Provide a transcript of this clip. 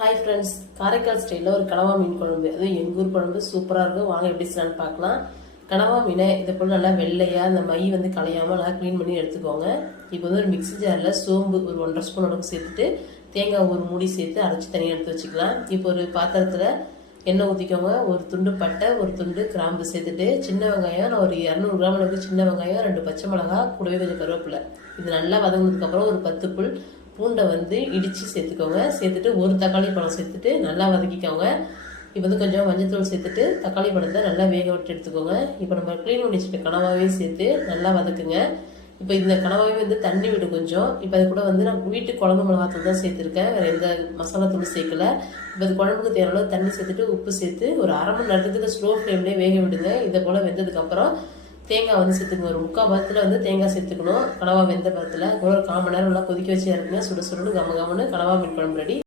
Hi friends, Karaikal ஸ்டைலில் ஒரு கனவா மீன் குழம்பு, அதுவும் எங்கள் ஊர் குழம்பு சூப்பராக இருக்கும். வாங்க எப்படி செய்யலான்னு பார்க்கலாம். கனவா மீனை இதை போல் நல்லா வெள்ளையாக அந்த மை கலையாமல் நல்லா க்ளீன் பண்ணி எடுத்துக்கோங்க. இப்போ ஒரு மிக்ஸி ஜாரில் சோம்பு ஒரு 1.5 ஸ்பூன் அளவுக்கு சேர்த்துட்டு தேங்காய் ஒரு மூடி சேர்த்து அரைச்சி தனியாக எடுத்து வச்சுக்கலாம். இப்போ ஒரு பாத்திரத்தில் எண்ணெய் ஊற்றிக்கோங்க. ஒரு துண்டு பட்டை, ஒரு துண்டு கிராம்பு சேர்த்துட்டு சின்ன வெங்காயம், நான் ஒரு 200 கிராம் அளவுக்கு சின்ன வெங்காயம், 2 பச்சை மிளகா, கூடவே கொஞ்சம் கருவேப்பிலை. இது நல்லா வதங்கினதுக்கப்புறம் ஒரு 10 புல் பூண்டை இடித்து சேர்த்துக்கோங்க. சேர்த்துட்டு ஒரு தக்காளி பழம் சேர்த்துட்டு நல்லா வதக்கிக்கோங்க. இப்போ கொஞ்சம் மஞ்சத்தூள் சேர்த்துட்டு தக்காளி பழத்தை நல்லா வேக விட்டு எடுத்துக்கோங்க. இப்போ நம்ம க்ளீன் பண்ணி வச்சுட்டு கனவாவே சேர்த்து நல்லா வதக்குங்க. இப்போ இந்த கனவாவே தண்ணி விடும் கொஞ்சம். இப்போ அது கூட நான் வீட்டு குழம்பு மிளகாத்தூள் தான் சேர்த்துருக்கேன், வேறு எந்த மசாலா தூள் சேர்க்கல. இப்போ அது குழம்புக்கு தேவையான அளவு தண்ணி சேர்த்துட்டு உப்பு சேர்த்து ஒரு அரை மணி நேரத்துக்கு ஸ்லோ ஃப்ளேம்லேயே வேக விடுங்க. இதை போல் வெந்ததுக்கப்புறம் தேங்காய் சேர்த்துக்கணும். ஒரு 3/4 பாகத்தில் தேங்காய் சேர்த்துக்கணும். கனவா வெந்த பாகத்தில் ஒரு 1/4 மணி நேரம் நல்லா கொதிக்க வச்சு இறக்குங்க. சுட சுடன்னு கம்ம கம்மன்னு கனவா மீன் குழம்பு ரெடி.